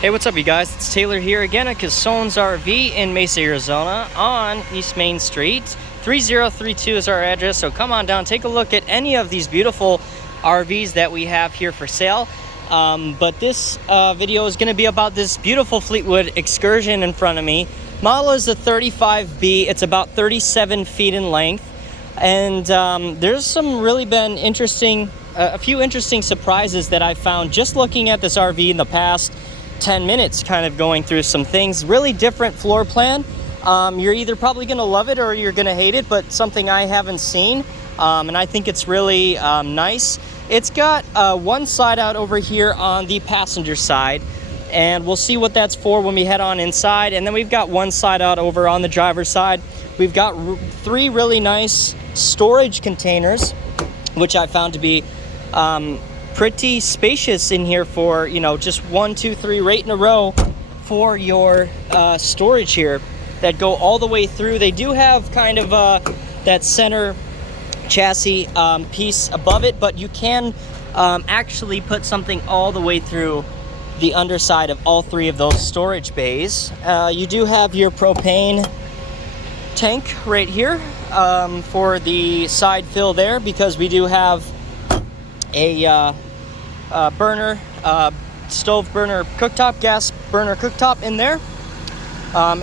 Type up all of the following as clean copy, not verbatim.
Hey, what's up, you guys? It's Taylor here again at Cassone's RV in Mesa, Arizona on East Main Street. 3032 is our address, so come on down, take a look at any of these beautiful RVs that we have here for sale. But this video is going to be about this beautiful Fleetwood Excursion in front of me. Model is a 35B. It's about 37 feet in length. And there's some really been interesting, a few interesting surprises that I found just looking at this RV in the past 10 minutes, kind of going through some things. Really different floor plan. You're either probably going to love it or you're going to hate it, but something I haven't seen. And I think it's really nice. It's got one side out over here on the passenger side, and we'll see what that's for when we head on inside. And then we've got one side out over on the driver's side. We've got three really nice storage containers, which I found to be pretty spacious in here for, you know, just 1, 2, 3 right in a row for your storage here that go all the way through. They do have kind of that center chassis piece above it, but you can actually put something all the way through the underside of all three of those storage bays. You do have your propane tank right here for the side fill there, because we do have a burner, stove burner cooktop, gas burner cooktop in there.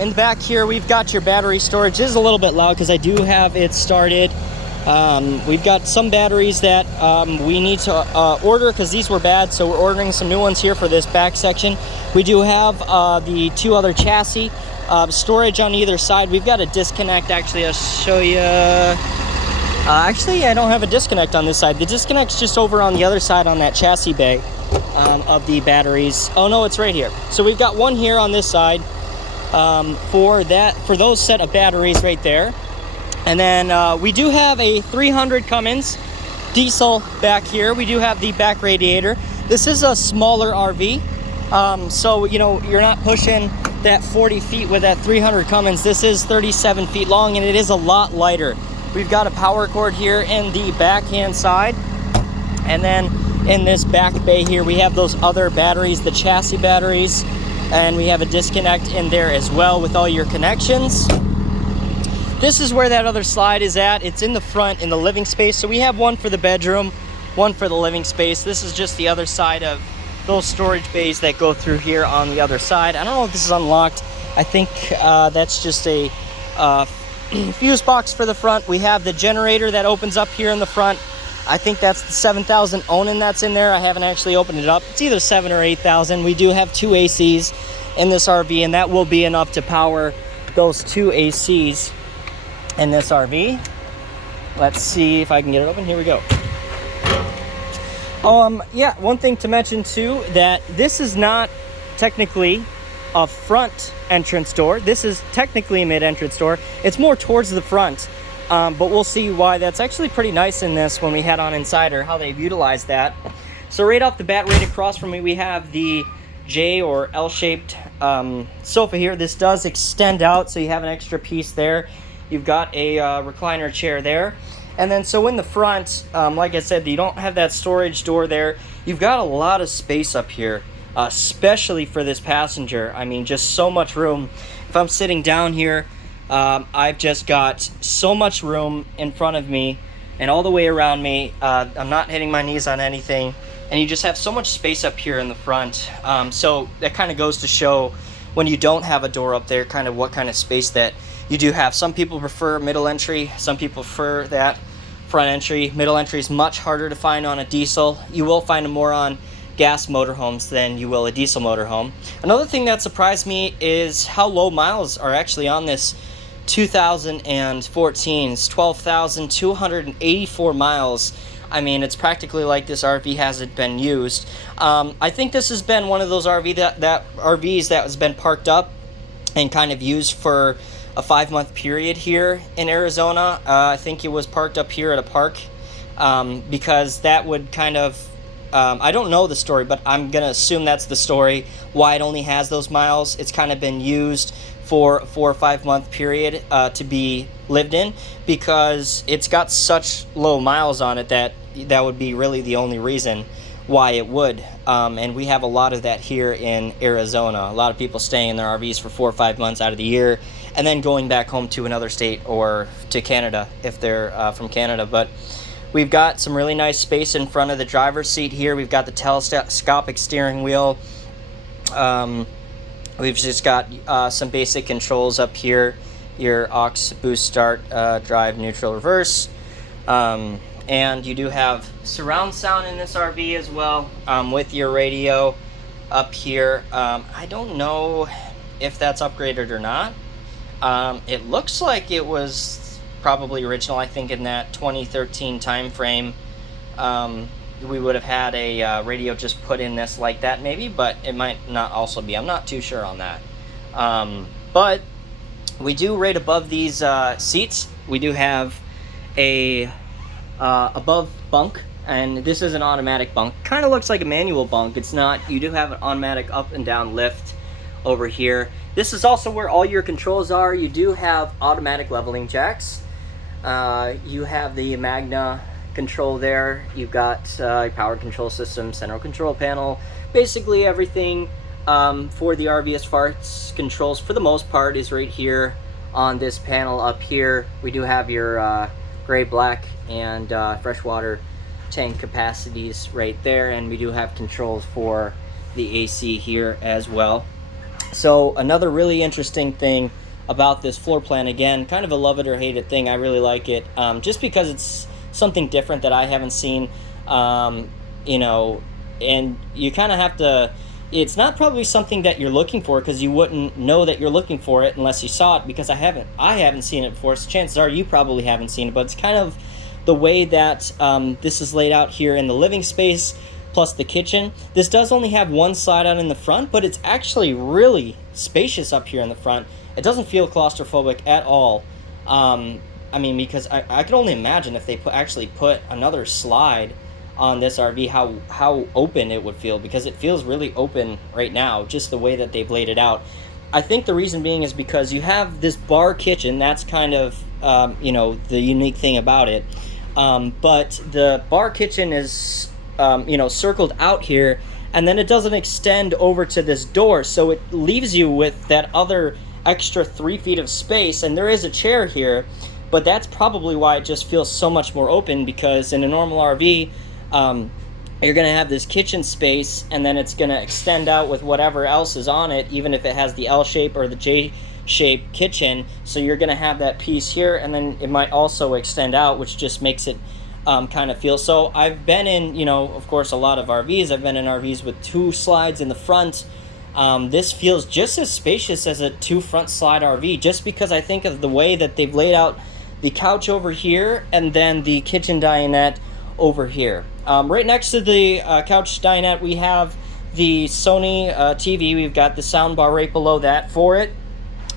In the back here, we've got your battery storage. This is a little bit loud because I do have it started. We've got some batteries that we need to order because these were bad, so we're ordering some new ones here for this back section. We do have the two other chassis storage on either side. We've got a disconnect. Actually, I'll show you. Actually, I don't have a disconnect on this side. The disconnect's just over on the other side on that chassis bay of the batteries. Oh no, it's right here. So we've got one here on this side for those set of batteries right there. And then we do have a 300 Cummins diesel back here. We do have the back radiator. This is a smaller RV, so you know, you're not pushing that 40 feet with that 300 Cummins. This is 37 feet long, and it is a lot lighter. We've got a power cord here in the backhand side, and then in this back bay here we have those other batteries, the chassis batteries, and we have a disconnect in there as well with all your connections. This is where that other slide is at. It's in the front in the living space. So we have one for the bedroom, one for the living space. This is just the other side of those storage bays that go through here on the other side. I don't know if this is unlocked. I think that's just a fuse box for the front. We have the generator that opens up here in the front. I think that's the 7,000 Onan that's in there. I haven't actually opened it up. It's either 7 or 8,000. We do have 2 ACs in this RV, and that will be enough to power those 2 ACs in this RV. Let's see if I can get it open. Here we go. Yeah, one thing to mention too, that this is not technically a front entrance door. This is technically a mid-entrance door. It's more towards the front, but we'll see why that's actually pretty nice in this when we head on inside, or how they've utilized that. So right off the bat, right across from me, we have the J or L-shaped sofa here. This does extend out, so you have an extra piece there. You've got a recliner chair there. And then so in the front, like I said, you don't have that storage door there. You've got a lot of space up here, especially for this passenger. I mean, just so much room. If I'm sitting down here, I've just got so much room in front of me and all the way around me. I'm not hitting my knees on anything. And you just have so much space up here in the front. So that kind of goes to show, when you don't have a door up there, kind of what kind of space that you do have. Some people prefer middle entry. Some people prefer that front entry. Middle entry is much harder to find on a diesel. You will find them more on gas motorhomes than you will a diesel motorhome. Another thing that surprised me is how low miles are actually on this 2014. It's 12,284 miles. I mean, it's practically like this RV hasn't been used. I think this has been one of those RVs that has been parked up and kind of used for a 5-month period here in Arizona. I think it was parked up here at a park, because that would kind of, I don't know the story, but I'm gonna assume that's the story why it only has those miles. It's kind of been used for a 4 or 5 month period to be lived in, because it's got such low miles on it that would be really the only reason why it would And we have a lot of that here in Arizona. A lot of people staying in their RVs for 4 or 5 months out of the year, and then going back home to another state or to Canada if they're from Canada. But we've got some really nice space in front of the driver's seat here. We've got the telescopic steering wheel. We've just got some basic controls up here. Your aux, boost, start, drive, neutral, reverse. And you do have surround sound in this RV as well, with your radio up here. I don't know if that's upgraded or not. It looks like it was probably original. I think in that 2013 time frame, we would have had a radio just put in this like that maybe, but it might not also be. I'm not too sure on that. But we do right above these seats, we do have a above bunk, and this is an automatic bunk. Kind of looks like a manual bunk. It's not. You do have an automatic up and down lift over here. This is also where all your controls are. You do have automatic leveling jacks. You have the Magna control there. You've got power control system, central control panel, basically everything for the RV as far as controls for the most part is right here on this panel up here. We do have your gray, black, and freshwater tank capacities right there, and we do have controls for the AC here as well. So another really interesting thing about this floor plan, again, kind of a love it or hate it thing. I really like it, just because it's something different that I haven't seen, you know, and you kind of have to, it's not probably something that you're looking for, because you wouldn't know that you're looking for it unless you saw it, because I haven't seen it before, so chances are you probably haven't seen it. But it's kind of the way that this is laid out here in the living space plus the kitchen. This does only have one slide out in the front, but it's actually really spacious up here in the front. It doesn't feel claustrophobic at all. I mean, because I could only imagine if they actually put another slide on this RV, how open it would feel, because it feels really open right now, just the way that they've laid it out. I think the reason being is because you have this bar kitchen. That's kind of, you know, the unique thing about it. But the bar kitchen is, you know, circled out here, and then it doesn't extend over to this door, so it leaves you with that other extra 3 feet of space. And there is a chair here, but that's probably why it just feels so much more open, because in a normal RV, you're going to have this kitchen space, and then it's going to extend out with whatever else is on it, even if it has the L shape or the J shape kitchen. So you're going to have that piece here, and then it might also extend out, which just makes it kind of feel. So I've been in, you know, of course, a lot of RVs. I've been in RVs with 2 slides in the front. This feels just as spacious as a 2 front slide RV, just because I think of the way that they've laid out the couch over here and then the kitchen dinette over here. Right next to the couch dinette, we have the Sony TV. We've got the sound bar right below that for it.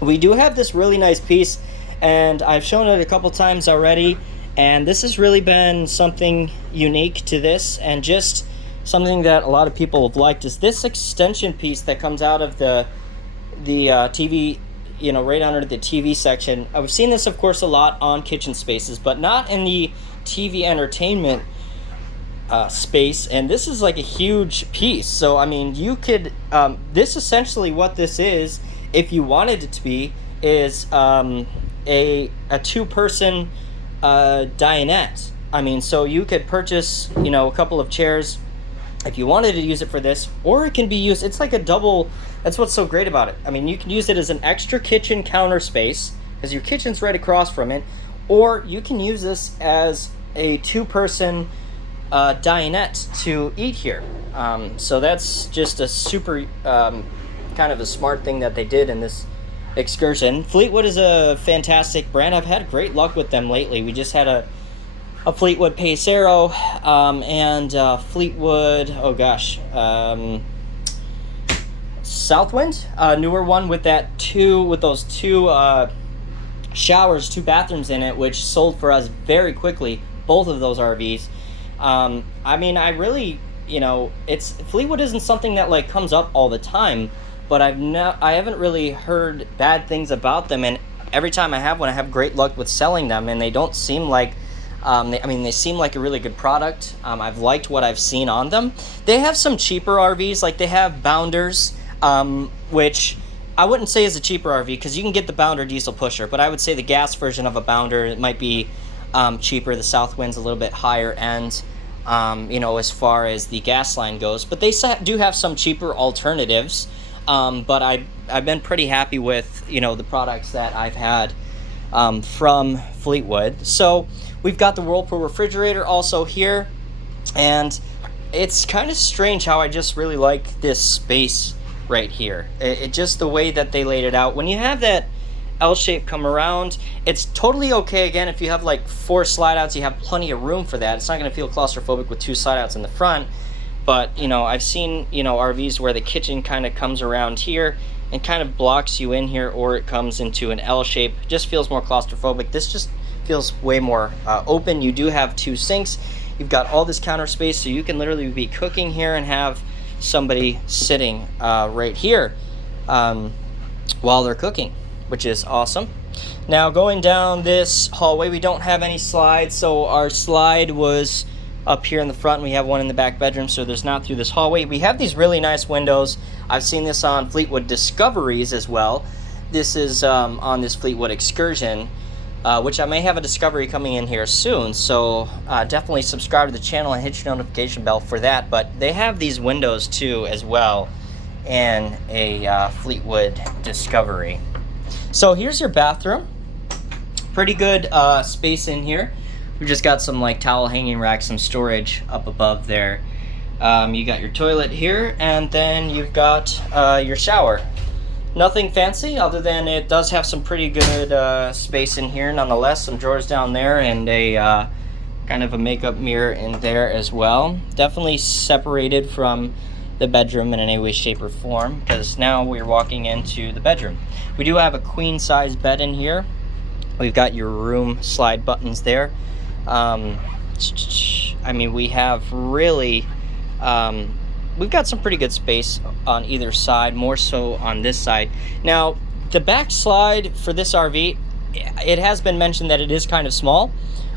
We do have this really nice piece, and I've shown it a couple times already, and this has really been something unique to this, and just something that a lot of people have liked, is this extension piece that comes out of the TV, you know, right under the TV section. I've seen this, of course, a lot on kitchen spaces, but not in the TV entertainment space, and this is like a huge piece. So I mean, you could this essentially, what this is, if you wanted it to be, is a 2-person dinette. I mean, so you could purchase, you know, a couple of chairs if you wanted to use it for this, or it can be used, it's like a double. That's what's so great about it. I mean, you can use it as an extra kitchen counter space, because your kitchen's right across from it, or you can use this as a 2-person dinette to eat here. So that's just a super kind of a smart thing that they did in this Excursion. Fleetwood is a fantastic brand. I've had great luck with them lately. We just had a Fleetwood Pacero and Fleetwood, oh gosh, Southwind, newer one with those two showers, 2 bathrooms in it, which sold for us very quickly, both of those RVs. I mean, I really, you know, Fleetwood isn't something that like comes up all the time, but I haven't really heard bad things about them, and every time I have one, I have great luck with selling them, and they don't seem like They seem like a really good product. I've liked what I've seen on them. They have some cheaper RVs, like they have Bounders, which I wouldn't say is a cheaper RV because you can get the Bounder diesel pusher, but I would say the gas version of a Bounder, it might be cheaper. The Southwind's a little bit higher end, as far as the gas line goes, but they do have some cheaper alternatives. But I've been pretty happy with, the products that I've had from Fleetwood. So we've got the Whirlpool Refrigerator also here, and it's kind of strange how I just really like this space right here. It just the way that they laid it out. When you have that L shape come around, it's totally okay. Again, if you have like 4 slide outs, you have plenty of room for that. It's not going to feel claustrophobic with 2 slide outs in the front. But I've seen RVs where the kitchen kind of comes around here and kind of blocks you in here, or it comes into an L shape. Just feels more claustrophobic. This just feels way more open. You do have 2 sinks. You've got all this counter space, so you can literally be cooking here and have somebody sitting right here while they're cooking, which is awesome. Now going down this hallway, we don't have any slides, so our slide was up here in the front, and we have one in the back bedroom, so there's not through this hallway. We have these really nice windows. I've seen this on Fleetwood Discoveries as well. This is on this Fleetwood Excursion, which I may have a Discovery coming in here soon, so definitely subscribe to the channel and hit your notification bell for that. But they have these windows too as well in a Fleetwood Discovery. So here's your bathroom. Pretty good space in here. We just got some like towel hanging racks, some storage up above there. You got your toilet here, and then you've got your shower. Nothing fancy other than it does have some pretty good space in here nonetheless. Some drawers down there and a kind of a makeup mirror in there as well. Definitely separated from the bedroom in any way, shape, or form, because now we're walking into the bedroom. We do have a queen size bed in here. We've got your room slide buttons there. We have really we've got some pretty good space on either side, more so on this side. Now, the back slide for this RV, it has been mentioned that it is kind of small,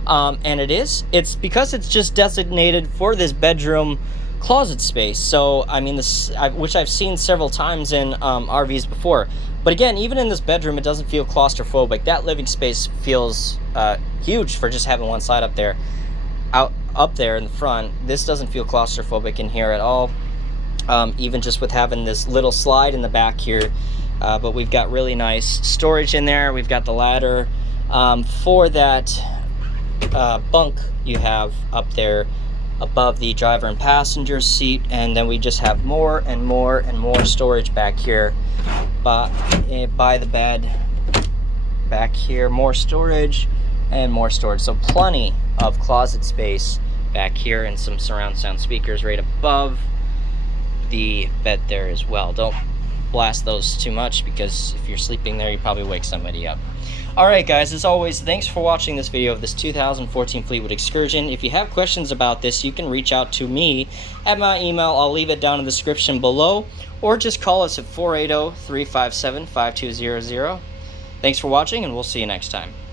and it is. It's because it's just designated for this bedroom closet space. So, which I've seen several times in RVs before. But again, even in this bedroom, it doesn't feel claustrophobic. That living space feels huge for just having one side up there. Up there in the front, this doesn't feel claustrophobic in here at all, even just with having this little slide in the back here. But we've got really nice storage in there. We've got the ladder for that bunk you have up there above the driver and passenger seat, and then we just have more and more and more storage back here by the bed. Back here, more storage and more storage. So plenty of closet space back here, and some surround sound speakers right above the bed there as well. Don't blast those too much, because if you're sleeping there, you probably wake somebody up. Alright guys, as always, thanks for watching this video of this 2014 Fleetwood Excursion. If you have questions about this, you can reach out to me at my email. I'll leave it down in the description below, or just call us at 480-357-5200. Thanks for watching, and we'll see you next time.